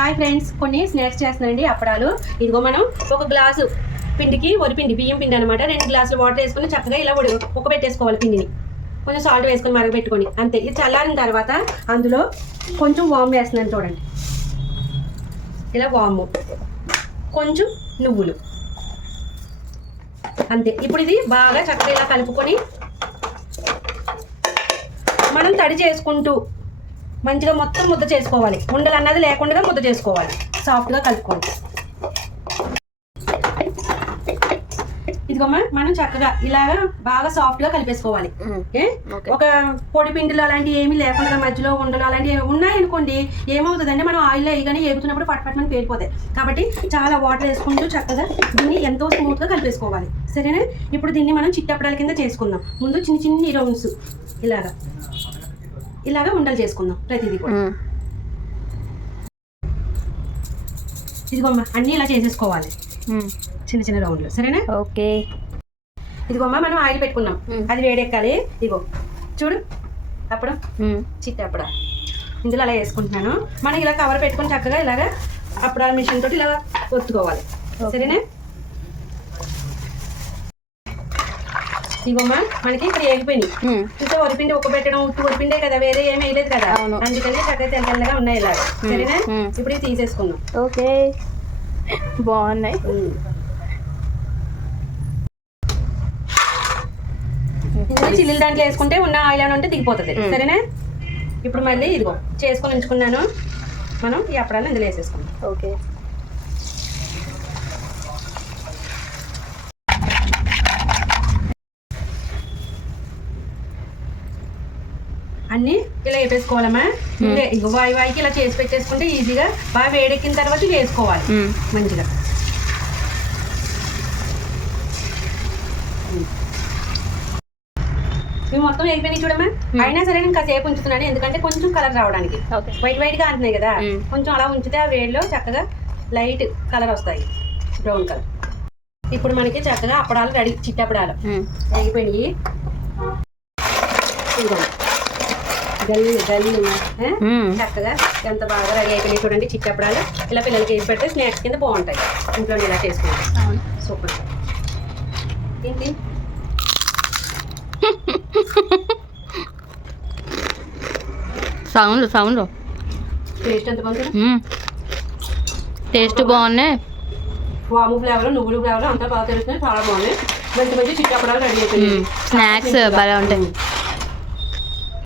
Hi friends కొన్ని snacks చేస్తున్నానండి అప్పడాలు. ఇదిగో మనం ఒక గ్లాసు పిండికి వరిపిండి బియ్యం పిండి అనమాట రెండు గ్లాసులు వాటర్ వేసుకొని చక్కగా ఇలా ఉడి ఉక్క పెట్టేసుకోవాలి పిండిని. కొంచెం సాల్ట్ వేసుకొని మరగబెట్టుకొని అంతే. ఇది చల్లారిన తర్వాత అందులో కొంచెం వామ్ వేస్తున్నాను చూడండి. ఇలా వాము. కొంచెం నువ్వులు. అంతే. ఇప్పుడు ఇది బాగా చక్కగా ఇలా కలుపుకొని మనం తడి చేసుకుంటూ మంచిగా మొత్తం ముద్ద చేసుకోవాలి. ఉండలు అన్నది లేకుండా ముద్ద చేసుకోవాలి. సాఫ్ట్గా కలుపుకోండి ఇదిగోమ్మా మనం చక్కగా ఇలాగా బాగా సాఫ్ట్గా కలిపేసుకోవాలి. ఒక పొడి పిండిలు అలాంటివి ఏమీ లేకుండా మధ్యలో ఉండలు అలాంటివి ఉన్నాయనుకోండి ఏమవుతుందంటే మనం ఆయిల్లో వేయగానే ఏగుతున్నప్పుడు పట్ పట్టమని పేరిపోతాయి కాబట్టి చాలా వాటర్ వేసుకుంటూ చక్కగా దీన్ని ఎంతో స్మూత్గా కలిపేసుకోవాలి. సరేనా? ఇప్పుడు దీన్ని మనం చిట్టప్పడాల కింద చేసుకుందాం. ముందు చిన్న చిన్ని రౌండ్స్ ఇలాగా. ఇలాగా ఉండలు చేసుకుందాం ప్రతిదీ కూడా. ఇదిగోమ్మా అన్నీ ఇలా చేసేసుకోవాలి. చిన్న చిన్న రౌండ్లు సరేనా? ఓకే. ఇదిగోమ్మా మనం ఆయిల్ పెట్టుకున్నాం. అది వేడెక్కాలి. ఇదిగో చూడు అప్పుడు చిట్టి అప్పుడ. ఇందులో అలా వేసుకుంటున్నాను. మనం ఇలా కవర్ పెట్టుకొని చక్కగా ఇలాగా అప్పుడు ఆ మిషన్ తోటి ఇలా ఒత్తుకోవాలి. సరేనా? ఇదిగోమ్మా మనకి ఇక్కడ ఏగిపోయినాయి ఇంకా వరిపిండి ఉక్క పెట్టడం ఉత్తి వరిపిండే కదా వేరే ఏమీ వేయలేదు కదా. అందుకని చక్కగా తెల్ల తెల్లగా ఉన్నాయి ఇలా సరేనా. ఇప్పుడు తీసేసుకుందాం. ఓకే. బాగున్నాయి. చిల్లుల దాంట్లో వేసుకుంటే ఉన్న ఆయిల్ అని ఉంటే దిగిపోతుంది. సరేనా? ఇప్పుడు మళ్ళీ ఇదిగో చేసుకొని ఉంచుకున్నాను. మనం ఈ అప్పడాలు ఇందులో వేసేసుకుందాం. ఓకే. అన్ని ఇలా వేపేసుకోవాలమ్మా. ఇగో వాయి వాయికి ఇలా చేసి పెట్టేసుకుంటే ఈజీగా బాగా వేడెక్కిన తర్వాత వేసుకోవాలి. మంచిగా. ఇవి మొత్తం అయిపోయినాయి చూడమ్మా. అయినా సరే నేను కాసేపు ఉంచుతున్నాను ఎందుకంటే కొంచెం కలర్ రావడానికి. వైట్ వైట్గా అంటున్నాయి కదా. కొంచెం అలా ఉంచితే ఆ వేడిలో చక్కగా లైట్ కలర్ వస్తాయి. Brown colour. ఇప్పుడు మనకి చక్కగా అప్పడాలు రెడీ చిట్టప్పడాలు అయిపోయినాయి చక్కగా ఎంత బాగా రెడీ అయిపోయినాయి చూడండి చిట్టప్పడాలు ఇలా పిల్లలకి వేసి పెడితే స్నాక్స్ కింద బాగుంటాయి. ఇంట్లో ఇలా చేసుకుంటాం సూపర్. ఏంటి సౌండ్ సౌండ్. టేస్ట్ ఎంత బాగుంది టేస్ట్ బాగున్నాయి. వాము ఫ్లేవర్ నువ్వులు ఫ్లేవర్ అంతా బాగా తెలుస్తున్నాయి చాలా బాగున్నాయి. మంచి మంచి చిట్టప్పడాలు రెడీ అయిపోయినాయి. స్నాక్స్ భలే ఉంటాయి.